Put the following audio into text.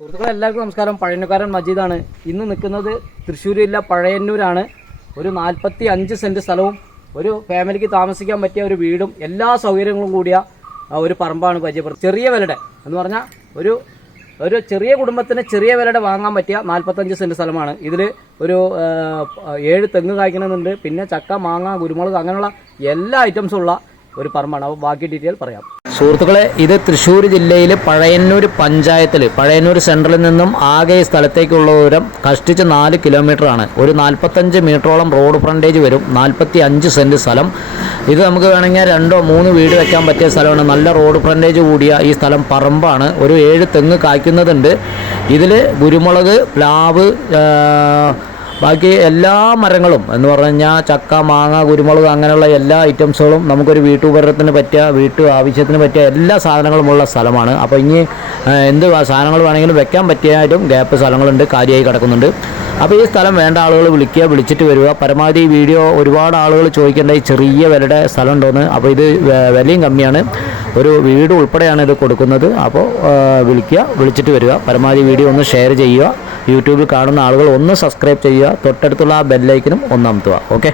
സുഹൃത്തുക്കളെ എല്ലാവർക്കും നമസ്കാരം. പഴയന്നുകാരൻ മജീദാണ്. ഇന്ന് നിൽക്കുന്നത് തൃശ്ശൂർ ജില്ല പഴയന്നൂരാണ്. ഒരു നാൽപ്പത്തി അഞ്ച് സെന്റ് സ്ഥലവും ഒരു ഫാമിലിക്ക് താമസിക്കാൻ പറ്റിയ ഒരു വീടും എല്ലാ സൗകര്യങ്ങളും കൂടിയ ഒരു പറമ്പാണ് പരിചയപ്പെടുന്നത് ചെറിയ വിലയുടെ എന്ന് പറഞ്ഞാൽ ഒരു ഒരു ചെറിയ കുടുംബത്തിന് ചെറിയ വിലയുടെ വാങ്ങാൻ പറ്റിയ നാൽപ്പത്തഞ്ച് സെന്റ് സ്ഥലമാണ്. ഇതിൽ ഒരു ഏഴ് തെങ്ങ് കായ്ക്കണമെന്നുണ്ട്. പിന്നെ ചക്ക മാങ്ങ കുരുമുളക് അങ്ങനെയുള്ള എല്ലാ ഐറ്റംസും ഉള്ള ഒരു പറമ്പാണ്. അപ്പോൾ ബാക്കി ഡീറ്റെയിൽ പറയാം. സുഹൃത്തുക്കളെ ഇത് തൃശ്ശൂർ ജില്ലയിൽ പഴയന്നൂർ പഞ്ചായത്തിൽ പഴയന്നൂർ സെൻട്രലിൽ നിന്നും ആകെ ഈ സ്ഥലത്തേക്കുള്ള ദൂരം കഷ്ടിച്ച് നാല് കിലോമീറ്ററാണ്. ഒരു നാൽപ്പത്തഞ്ച് മീറ്ററോളം റോഡ് ഫ്രണ്ടേജ് വരും നാൽപ്പത്തി അഞ്ച് സെന്റ് സ്ഥലം. ഇത് നമുക്ക് വേണമെങ്കിൽ രണ്ടോ മൂന്ന് വീട് വെക്കാൻ പറ്റിയ സ്ഥലമാണ്. നല്ല റോഡ് ഫ്രണ്ടേജ് കൂടിയ ഈ സ്ഥലം പറമ്പാണ്. ഒരു ഏഴ് തെങ്ങ് കായ്ക്കുന്നതുണ്ട്. ഇതിൽ കുരുമുളക് പ്ലാവ് ബാക്കി എല്ലാ മരങ്ങളും എന്ന് പറഞ്ഞു കഴിഞ്ഞാൽ ചക്ക മാങ്ങ കുരുമുളക് അങ്ങനെയുള്ള എല്ലാ ഐറ്റംസുകളും നമുക്കൊരു വീട്ടുപകരണത്തിന് പറ്റിയ വീട്ടു ആവശ്യത്തിന് പറ്റിയ എല്ലാ സാധനങ്ങളുമുള്ള സ്ഥലമാണ്. അപ്പോൾ ഇനി എന്ത് സാധനങ്ങൾ വേണമെങ്കിലും വെക്കാൻ പറ്റിയാലും ഗ്യാപ്പ് സ്ഥലങ്ങളുണ്ട് കാര്യമായി കിടക്കുന്നുണ്ട്. അപ്പോൾ ഈ സ്ഥലം വേണ്ട ആളുകൾ വിളിക്കുക വിളിച്ചിട്ട് വരിക. പരമാവധി വീഡിയോ ഒരുപാട് ആളുകൾ ചോദിക്കേണ്ട ഈ ചെറിയ വിലയുടെ സ്ഥലം ഉണ്ടോയെന്ന് അപ്പോൾ ഇത് വിലയും കമ്മിയാണ്. ഒരു വീട് ഉൾപ്പെടെയാണ് ഇത് കൊടുക്കുന്നത്. അപ്പോൾ വിളിക്കുക വിളിച്ചിട്ട് വരിക. പരമാവധി വീഡിയോ ഒന്ന് ഷെയർ ചെയ്യുക. യൂട്യൂബിൽ കാണുന്ന ആളുകൾ ഒന്ന് സബ്സ്ക്രൈബ് ചെയ്യുക. തൊട്ടടുത്തുള്ള ആ ബെല്ലൈക്കനും ഒന്നമത്തുക ഓക്കെ